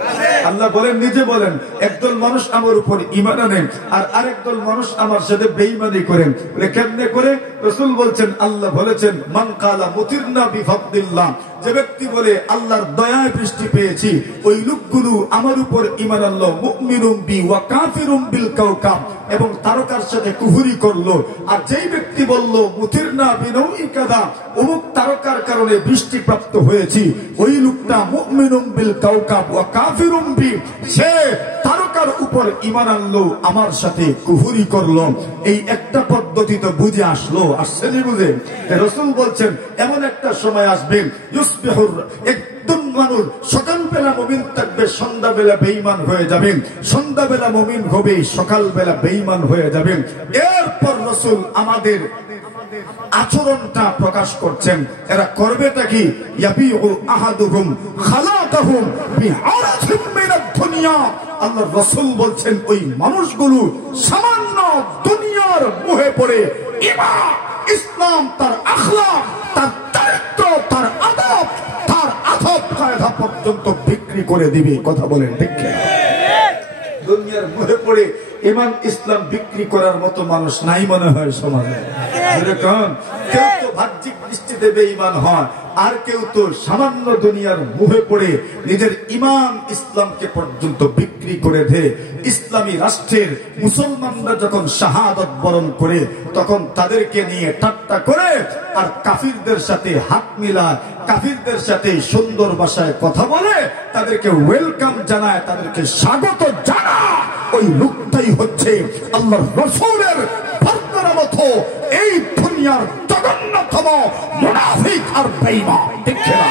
আল্লাহ বলেন, নিজে বলেন একদল মানুষ আমার উপর ঈমান আনেন আর আরেকদল মানুষ আমার সাথে বেঈমানি করেন। কেমনে করে? রাসূল বলছেন, আল্লাহ বলেছেন মান কালা মুতিরনা বিফাদলিল্লাহ, যে ব্যক্তি বলে আল্লাহর দয়ায় বৃষ্টি পেয়েছি, ওই লোকগুলো আমার উপর ঈমান আনলো, মুমিনুম বি ওয়া কাফিরুম বিল কাওকাব, এবং তারকার সাথে কুফরি করলো। আর যেই ব্যক্তি বলল মুতিরনা বিনাউই কাদা, অমুক তারকার কারণে বৃষ্টি প্রাপ্ত হয়েছি, ওই লোকটা মুমিনুম বিল কাওকাব ওয়া কাফিরুম বি, সে তারকার উপর ঈমান আনলো, আমার সাথে কুফরি করলো। এই একটা পদ্ধতি তো বুঝে আসলো, আসছেনি বুঝে? রাসূল বলছেন এমন একটা সময় আসবে একদম মানুষ সকালবেলা মুমিন থাকবে, সন্ধ্যাবেলা বেঈমান হয়ে যাবেন, সন্ধ্যাবেলা মুমিন হবে, সকালবেলা বেঈমান হয়ে যাবেন। এরপর রাসূল আমাদের আচরণটা প্রকাশ করছেন, এরা করবেটা কি? ইয়াবিউ আহাদুহুম খালাকাহুম বিআরাতিন মিনাদ দুনিয়া। আল্লাহ রাসূল বলছেন ওই মানুষগুলো সামান্য দুনিয়ার মোহে পড়ে ঈমান, ইসলাম, তার আখলাক, তার চরিত্র, তার আদব, তার আদব কায়দা পর্যন্ত বিক্রি করে দিবে। কথা বলেন ঠিক কি? দুনিয়ার মোহে পড়ে ঈমান ইসলাম বিক্রি করার মতো মানুষ নাই মনে হয় সমাজে। এরকম কেউ তো বাহ্যিক দৃষ্টিতে বেঈমান হয়, আর কেউ তো সামান্য দুনিয়ার মোহে পড়ে নিজের ঈমান ইসলামকে পর্যন্ত বিক্রি করে দেয়। ইসলামী রাষ্ট্রের মুসলমানরা যখন শাহাদাত বরণ করে তখন তাদেরকে নিয়ে ঠাট্টা করে আর কাফিরদের সাথে হাত মিলায়, কাফিরদের সাথে সুন্দর ভাষায় কথা বলে, তাদেরকে ওয়েলকাম জানায়, তাদেরকে স্বাগত জানায়। ওই লোকটাই হচ্ছে আল্লাহর রাসূলের বর্ণনার মতো এই দুনিয়ার জঘন্যতম মুনাফিক আর বেঈমান। ঠিক না?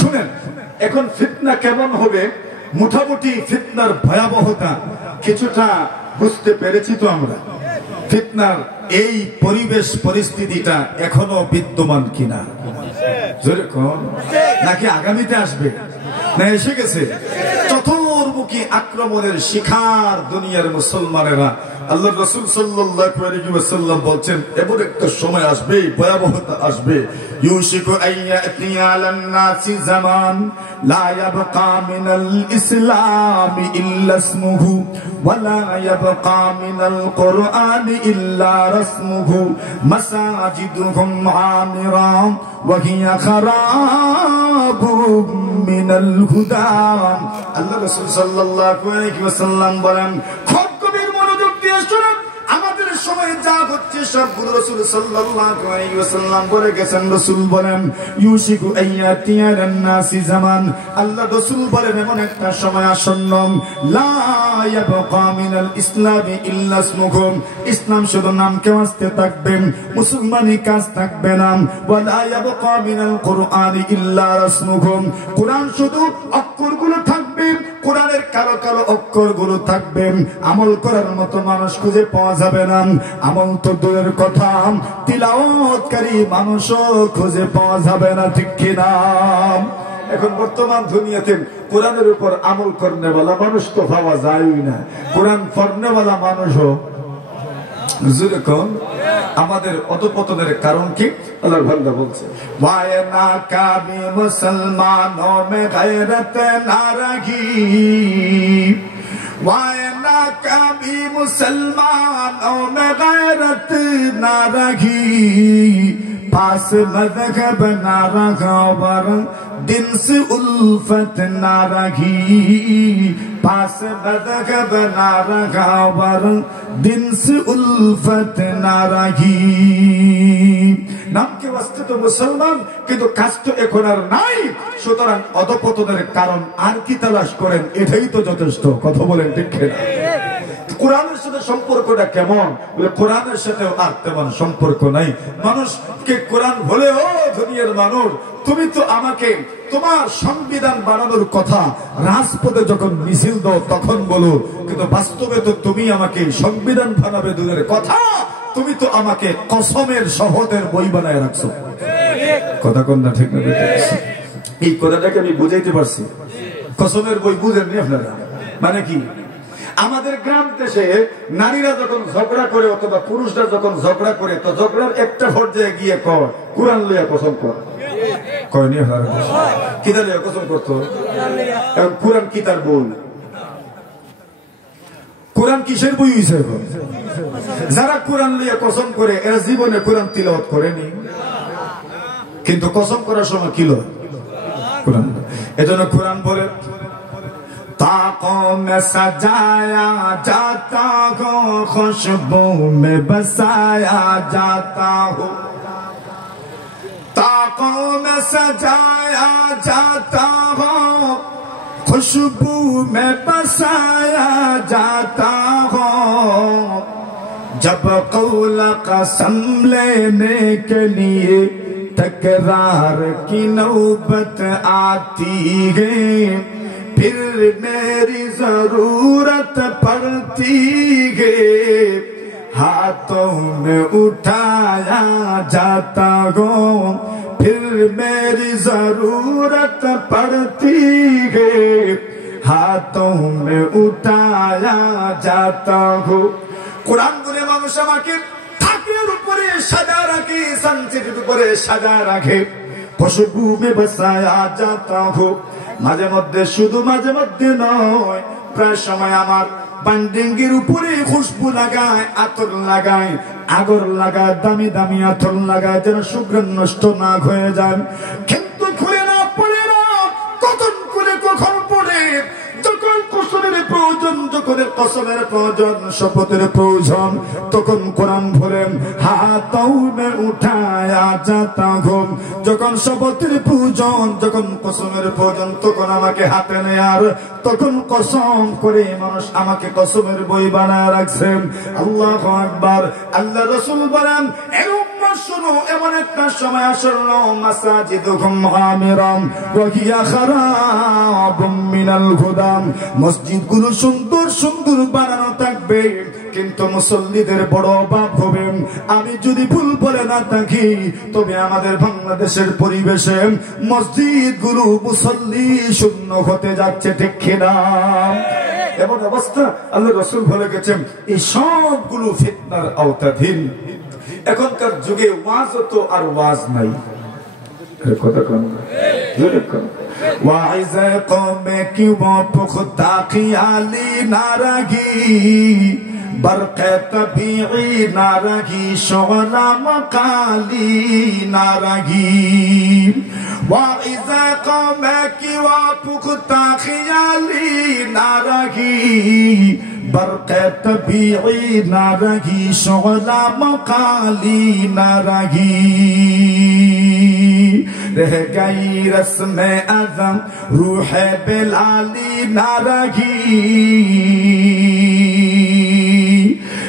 শুনেন, এখন ফিতনা কেমন হবে? মোটামুটি ফিতনার ভয়াবহতা কিছুটা বুঝতে পেরেছি তো আমরা। ফিতনার এই পরিবেশ পরিস্থিতিটা এখনো বিদ্যমান কিনা, নাকি আগামীতে আসবে, না এসে গেছে? চতুর্মুখী আক্রমণের শিকার দুনিয়ার মুসলমানেরা। আল্লাহ রাসূল সাল্লাল্লাহু আলাইহি ওয়াসাল্লাম বলছেন এমন একটা সময় আসবে, ভয়াবহতা আসবে, ইউশিকু আইয়াতিয়া আলান নাসি জামান লা ইয়াবকা মিনাল ইসলামি ইল্লা ইসমুহু ওয়া লা ইয়াবকা মিনাল কুরআনি ইল্লা রাসমুহু মাসাজিদুহুম আমিরা ওয়া হিয়া খারাবুম মিনাল হুদা। আল্লাহ রাসূল সাল্লাল্লাহু আলাইহি ওয়াসাল্লাম বলেন, আমাদের সময় যা হচ্ছে সব রাসূল সাল্লাল্লাহু আলাইহি ওয়াসাল্লাম বলে গেছেন। রাসূল বলেন ইউশিকু আইয়াতিয়া নাসি জামান, আল্লাহ রাসূল বলেন এমন একটা সময় আসন্ন, লা ইয়াবকা মিনাল ইসলামি ইল্লা ইসমুহু, ইসলাম শুধু নাম কে আসতে থাকবে, মুসলমানি কাজ থাকবে না। ওয়া লা ইয়াবকা মিনাল কুরআনি ইল্লা রাসমুহু, কুরআন শুধু অক্ষরগুলো থাকবে, কোরআনের কালো কালো অক্ষরগুলো থাকবে, আমল করার মতো মানুষ খুঁজে পাওয়া যাবে না। আমল তো দূরের কথা, তিলাওয়াতকারী মানুষও খুঁজে পাওয়া যাবে না। ঠিক কিনা? এখন বর্তমান দুনিয়াতে কোরআনের উপর আমল করনেওয়ালা মানুষ তো পাওয়া যায়ই না, কোরআন পড়নেওয়ালা মানুষও। আমাদের অধঃপতনের কারণ কি? আল্লাহর বান্দা বলছে, ওয়ায়না কাবি মুসলমানों में गैरत ना रही, वायना कभी मुसलमानों में गैरत नारागी पास मज़हब नारगा वरं दिन से उल्फत नारागी पास मज़हब नारगा वरं दिन से उल्फत नारागी नाम के वास्ते तो मुसलमान किन्तु काज तो এখন আর নাই সুতরাং অধপতনের কারণ আর কি তালাশ করেন এটাই তো যথেষ্ট কথা বলেন ঠিক কিনা কোরআনের সাথে সম্পর্কটা কেমন বলে কোরআনের সাথে আর তেমন সম্পর্ক নাই মানুষকে কোরআন বলে ও দুনিয়ার মানুষ তুমি তো আমাকে তোমার সংবিধান বানানোর কথা রাজপথে যখন মিছিল দাও তখন বলো কিন্তু বাস্তবে তো তুমি আমাকে সংবিধান বানাবে দূরের কথা তুমি তো আমাকে কসমের শপথের বই বানায় রাখছো কথা কোন না ঠিক না এই কথাটাকে আমি বুঝাইতে পারছি কসমের বই বুঝেননি আপনারা মানে কি আমাদের গ্রাম দেশে নারীরা যখন ঝগড়া করে অথবা পুরুষরা যখন ঝগড়া করে তো ঝগড়ার একটা পর্যায়ে গিয়ে কর কোরআন লইয়া কসম কর কয়নি কিতা লইয়া কসম করতো এবং কোরআন কি তার বই কোরআন কিসের বই হইছে যারা কোরআন লইয়া কসম করে এরা জীবনে কোরআন তিলাওয়াত করেনি কিন্তু কসম করার সময় কি লয় কোরআন এজন্য কোরআন বলে ताकों में सजाया जाता हो खुशबू में बसाया जाता हो ताकों में सजाया जाता हो खुशबू में बसाया जाता हो जब कौल कसम लेने के लिए तकरार की नौबत आती है फिर मेरी जरूरत पड़ती है हाथों में उठाया जाता हो फिर मेरी जरूरत पड़ती है हाथों में उठाया जाता हो कुरान बोले মানুষ আমাকে থাকের উপরে সাজা রাখে শান্তির উপরে সাজা রাখে খুশবু में बसाया जाता हो মাঝে মধ্যে শুধু মাঝে মধ্যে নয় প্রায় সময় আমার বান্ডিঙ্গের উপরে খুশবু লাগায় আতর লাগায় আগর লাগায় দামি দামি আতর লাগায় যেন সুগন্ধ নষ্ট না হয়ে যায় কিন্তু খুলে না পড়ে না কখন খুলে কখন পড়ে যখন কসমের প্রয়োজন যখন কসমের প্রয়োজন শপথের প্রয়োজন তখন কোরআন বলেন হাতও মে উঠায়া যাতা হো যখন শপথের প্রয়োজন যখন কসমের প্রয়োজন তখন আমাকে হাতে নেয়ার তখন কসম করে মানুষ আমাকে কসমের বই বানায় রাখছেন আল্লাহু আকবার আল্লাহ রাসূল বলেন এই উম্মত শুনো এমন একটা সময় আসলো মাসাজিদুকুম আমিরাম ওয়া হিয়া খারাবুম মিনাল হুদাম মসজিদগুলো সুন্দর সুন্দর বানানো থাকবে কিন্তু মুসল্লিদের বড় অভাব হবে আমি যদি ভুল বলে না থাকি তবে আমাদের বাংলাদেশের পরিবেশে মসজিদগুলো মুসল্লি শূন্য হতে যাচ্ছে ঠিক কিনা এমন অবস্থা আল্লাহ রাসূল বলে গেছেন এই সবগুলো ফিতনার আওতাধীন এখনকার যুগে ওয়াজ তো আর ওয়াজ নাই কথা কোন वाइज़ कौम की वो पुख्ता ख़याली नारगी बरक़े तबीई नारगी शोला मकाली नारगी वाइज़ कौम की वो पुख्ता ख़याली नारगी बरक़े तबीई नारगी शोला मकाली नारगी रह गई रस्म अज़म रूह बिलाली नारगी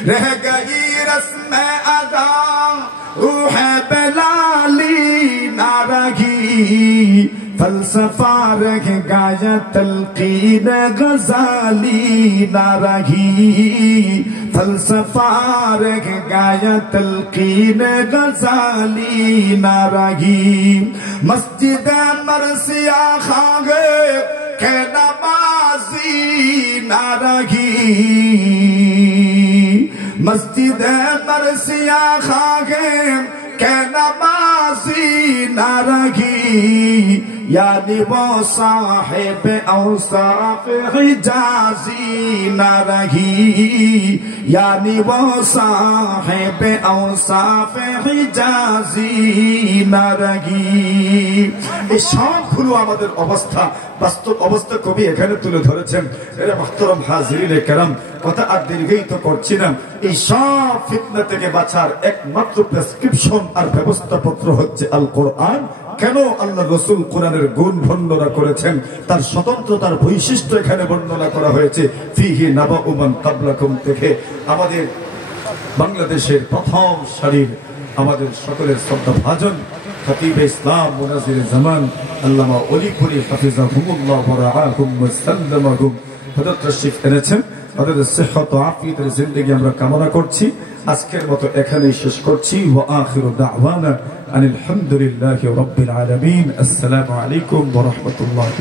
रह गई रस्म अज़म रूह बिलाली नारगी फलसफा रह गया तलकीन गज़ाली नारगी फलसफा रह गया तलकीन गज़ाली नारगी मस्जिद मरसिया खागे के नमाज़ी नारगी मस्जिद मरसिया खागे के नमाज़ी नारगी यानी वो साहिब औसाफ हिजाजी न रही, यानी वो साहिब औसाफ हिजाजी न रही। এই সবগুলো আমাদের অবস্থা, বাস্তব অবস্থা কবি এখানে তুলে ধরেছেন। এরা মুহতারাম হাজিরিনে কেরাম, কথা আর দীর্ঘায়িত করছি না। এই সব ফিতনা থেকে বাঁচার একমাত্র প্রেসক্রিপশন আর ব্যবস্থাপত্র হচ্ছে আল কোরআন। কেন আল্লাহ রসুল কোরআনের গুণ বর্ণনা করেছেন, তার স্বতন্ত্রতার বৈশিষ্ট্য এখানে বর্ণনা করা হয়েছে। ফিহি নাবাউ মান ক্বাবলাকুম থেকে আমাদের বাংলাদেশের প্রথম সারির আমাদের সকলের শ্রদ্ধাভাজন খতিবে ইসলাম মুনাজির জামান আল্লামা ওলিপুরি হাফিজাহুমুল্লাহ ওয়া রাআহুম ওয়া সাল্লামাহুম হযরত তাশরীফ এনেছেন। তাদের সিহহত ও আফিয়াতের জিন্দেগি আমরা কামনা করছি। আজকের মতো এখানেই শেষ করছি। ওয়া আখিরু দাওয়ানা আনিল হামদুলিল্লাহি রাব্বিল আলামিন। আসসালামু আলাইকুম ওয়া রাহমাতুল্লাহি।